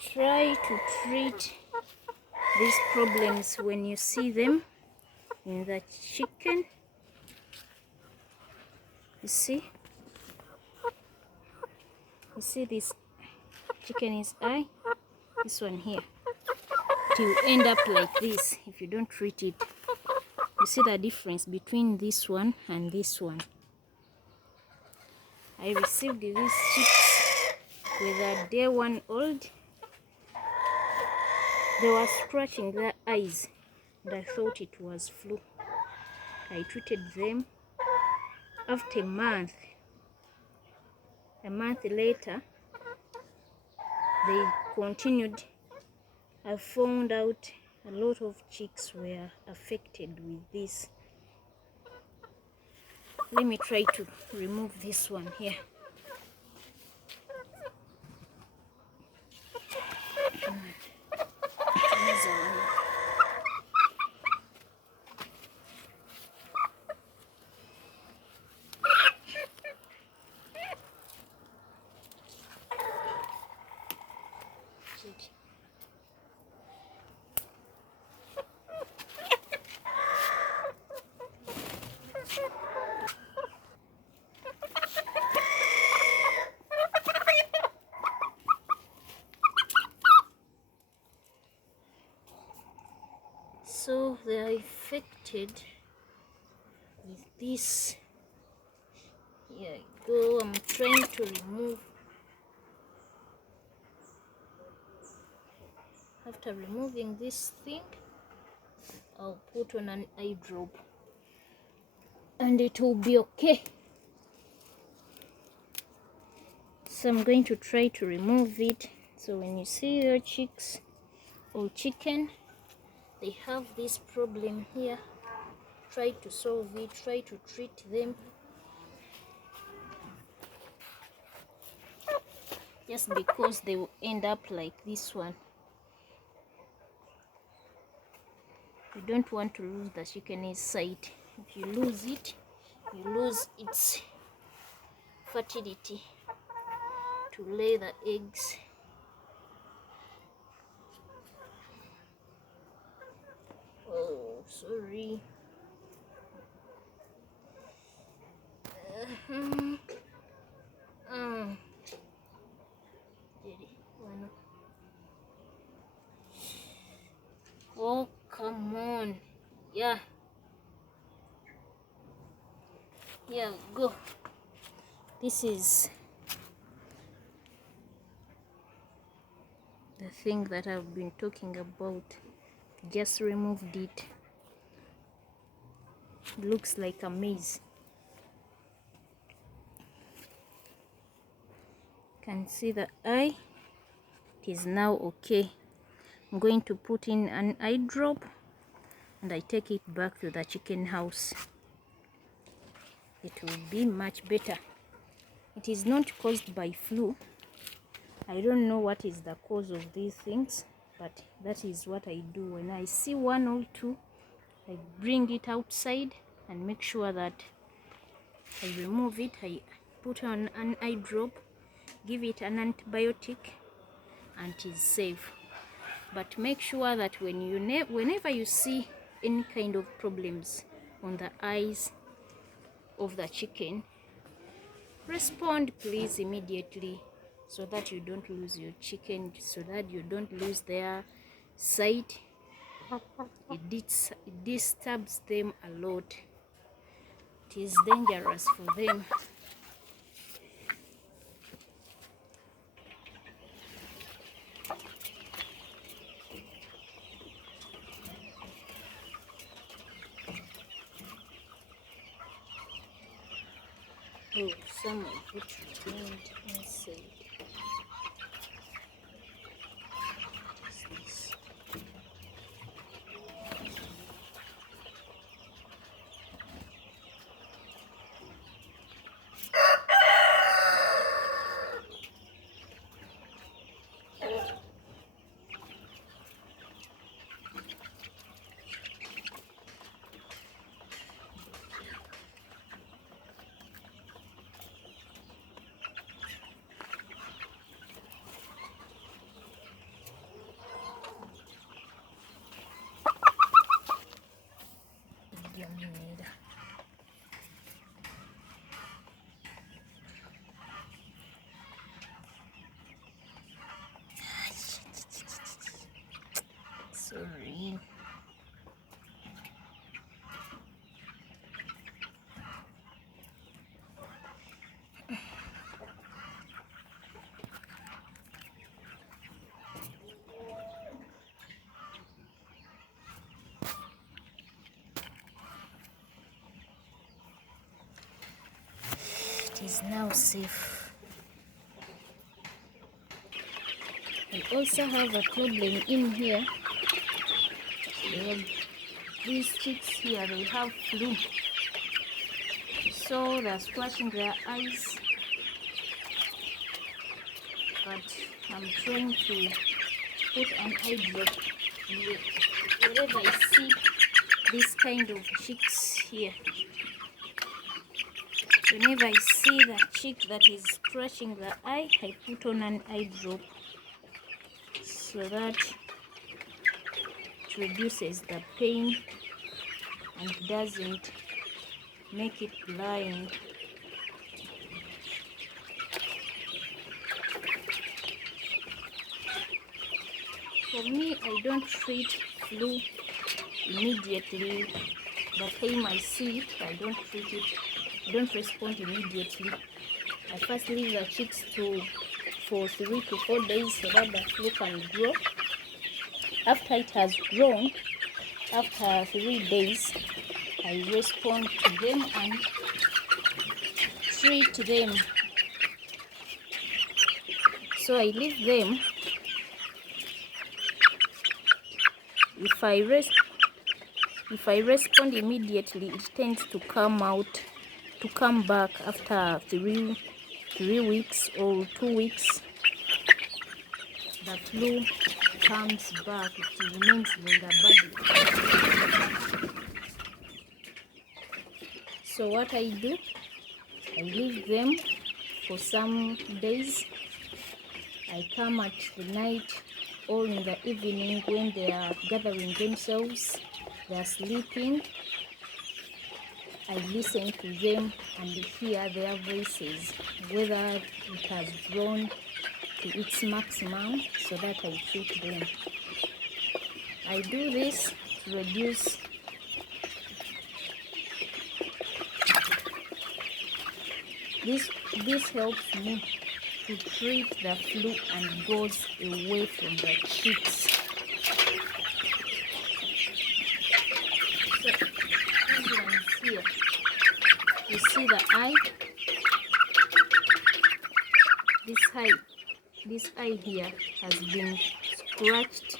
Try to treat these problems when you see them in the chicken. You see this chicken's eye, this one here, it will end up like this if you don't treat it. You see the difference between this one and this one. I received these chicks with a day 1 old. They were scratching their eyes and I thought it was flu. I treated them. After a month later, they continued. I found out a lot of chicks were affected with this. Let me try to remove this one here. So they are affected with this. Here I go. I'm trying to remove. After removing this thing, I'll put on an eye drop and it will be okay. So I'm going to try to remove it. So when you see your chicks or chicken, they have this problem here, try to solve it, try to treat them. Just because they will end up like this one. You don't want to lose the chicken's sight. If you lose it, you lose its fertility to lay the eggs. Oh, sorry. Oh, come on. Yeah. Yeah, go. This is the thing that I've been talking about. Just removed it. Looks like a maze. Can see the eye. It is now okay. I'm going to put in an eye drop and I take it back to the chicken house. It will be much better. It is not caused by flu. I don't know what is the cause of these things, but that is what I do. When I see 1 or 2, I bring it outside and make sure that I remove it. I put on an eye drop, give it an antibiotic, and it is safe. But make sure that whenever you see any kind of problems on the eyes of the chicken, respond please immediately, so that you don't lose your chicken, so that you don't lose their sight. It disturbs them a lot. It is dangerous for them. Oh, some of it remained inside. What is this? is now safe. I also have a problem in here. These chicks here, they have flu, so they're scratching their eyes, but I'm trying to put an eye drop wherever I see this kind of chicks here. Whenever I see the chick that is scratching the eye, I put on an eye drop so that it reduces the pain and doesn't make it blind. For me, I don't treat flu immediately. The time I see it, I don't treat it. I don't respond immediately. I first leave the chicks for 3 to 4 days so that the flu can grow. After it has grown, after 3 days, I respond to them and treat them. So I leave them. If I respond immediately, it tends to come back after 3 weeks or 2 weeks. The flu comes back, it remains in the body. So what I do, I leave them for some days. I come at the night or in the evening when they are gathering themselves, they are sleeping. I listen to them and hear their voices, whether it has grown to its maximum, so that I treat them. I do this to reduce this helps me to treat the flu and goes away from the chicks. So these ones here, you see the eye, this eye here has been scratched.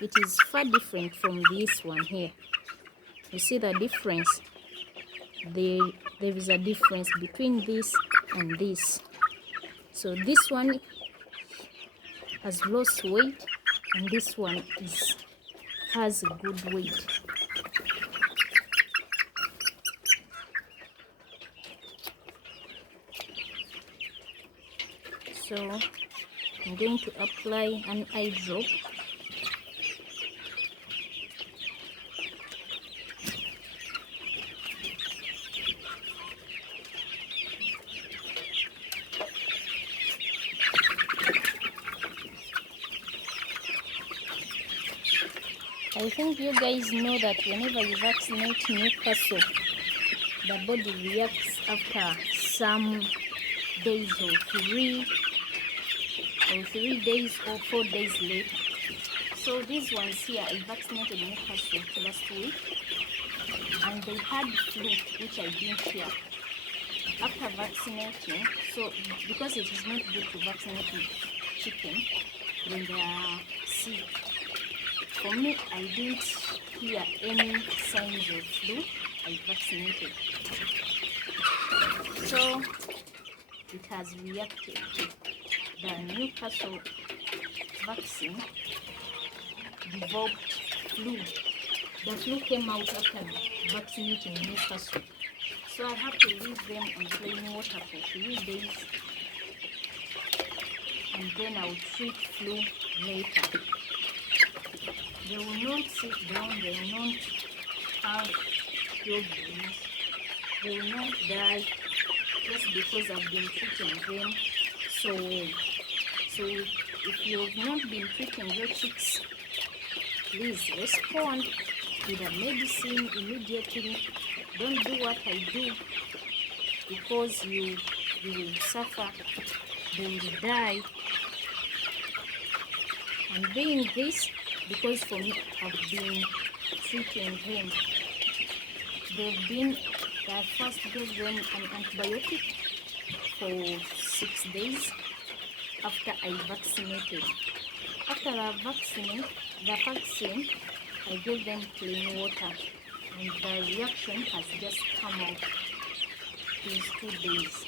It is far different from this one here. You see the difference? There is a difference between this and this. So this one has lost weight and this one has a good weight. So I'm going to apply an eye drop. I think you guys know that whenever you vaccinate Newcastle, the body reacts after some days or 3 days or 4 days later. So these ones here, I vaccinated Newcastle last week and they had flu, which I didn't hear. After vaccinating, so because it is not good to vaccinate with chicken when they are sick, for me, I didn't hear any signs of flu. I vaccinated. So it has reacted. The Newcastle vaccine developed flu. The flu came out after vaccinating Newcastle. So I have to leave them in plain water for 3 days. And then I will treat flu later. They will not sit down, they will not have problems, they will not die just because I've been treating them so well. So if you have not been treating your chicks, please respond to the medicine immediately. Don't do what I do because you will suffer, they will die. I'm doing this because for me, I've been treating them I first gave them an antibiotic for 6 days after I vaccinated. After the vaccine, I gave them clean water, and the reaction has just come out these 2 days.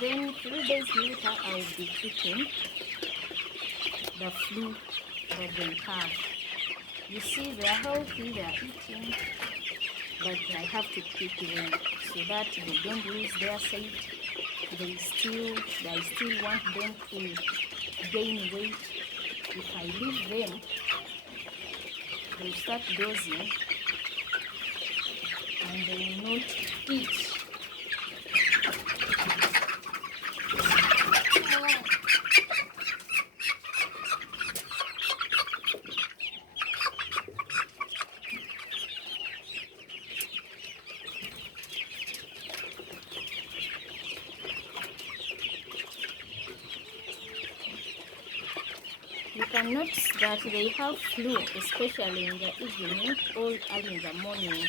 Then 3 days later, I'll be treating the flu that they have. You see, they're healthy, they're eating, but I have to treat them so that they don't lose their sight. I still want them to gain weight. If I leave them, they'll start dozing and they will not eat. You can notice that they have flu, especially in the evening or early in the morning.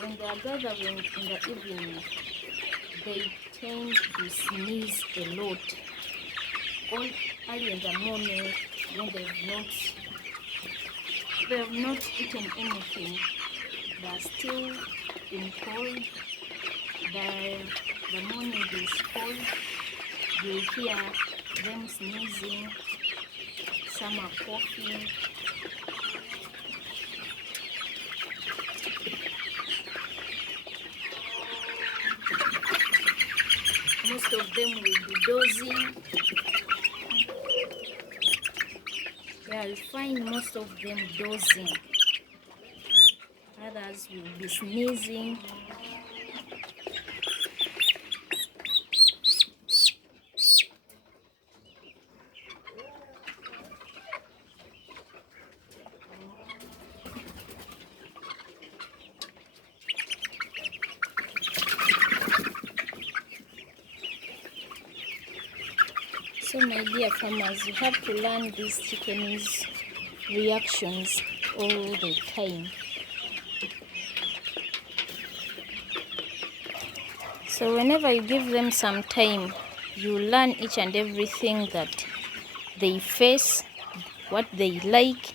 When they are gathering in the evening, they tend to sneeze a lot. All early in the morning, when they have not eaten anything, they are still in cold. The morning is cold. You hear them sneezing. Some are coughing. Most of them will be dozing. Yeah, you'll find most of them dozing. Others will be sneezing. So my dear farmers, you have to learn these chickens' reactions all the time. So whenever you give them some time, you learn each and everything that they face, what they like.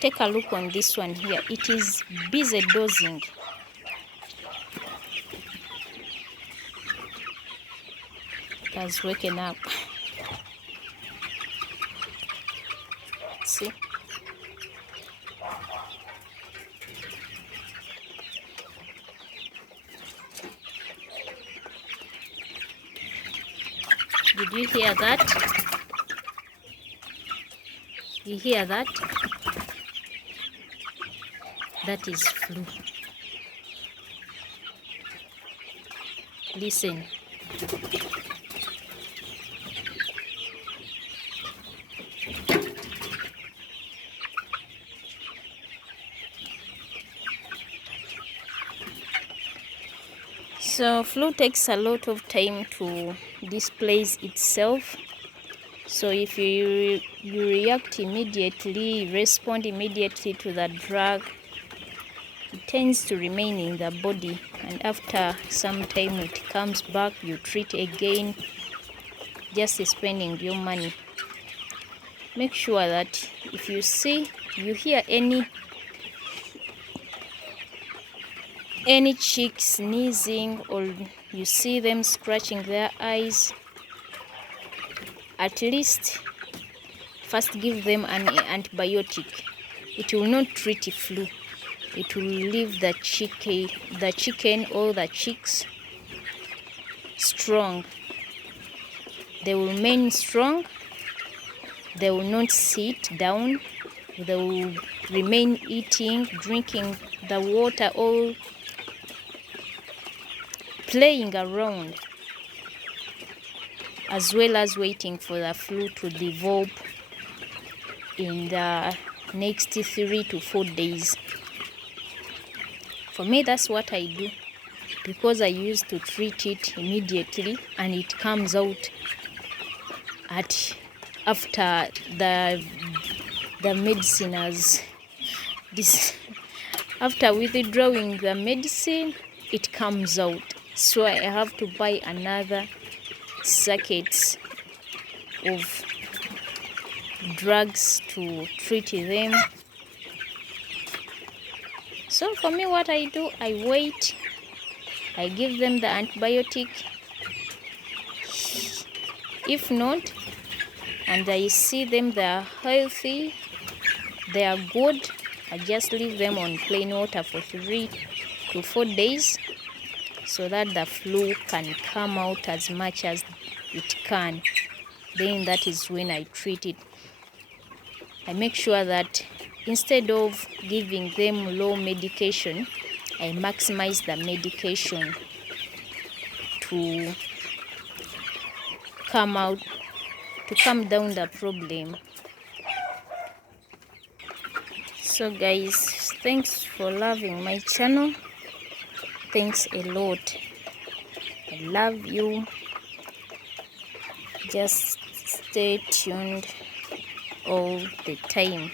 Take a look on this one here. It is busy dozing. It has waken up. See? Did you hear that? You hear that? That is flu. Listen. So flu takes a lot of time to display itself. So if you react immediately, respond immediately to the drug, it tends to remain in the body, and after some time it comes back, you treat again, just spending your money. Make sure that if you hear any chick sneezing, or you see them scratching their eyes, at least first give them an antibiotic. It will not treat flu. It will leave the chicken or the chicks strong. They will remain strong. They will not sit down. They will remain eating, drinking the water, or playing around, as well as waiting for the flu to develop in the next 3 to 4 days. For me, that's what I do, because I used to treat it immediately, and it comes out after the the medicine as this. After withdrawing the medicine, it comes out, so I have to buy another sackets of drugs to treat them. So for me, what I do, I wait, I give them the antibiotic. If not, and I see them they are healthy, they are good, I just leave them on plain water for 3 to 4 days so that the flu can come out as much as it can. Then that is when I treat it. I make sure that instead of giving them low medication, I maximize the medication to calm down the problem. So guys, thanks for loving my channel. Thanks a lot. I love you. Just stay tuned all the time.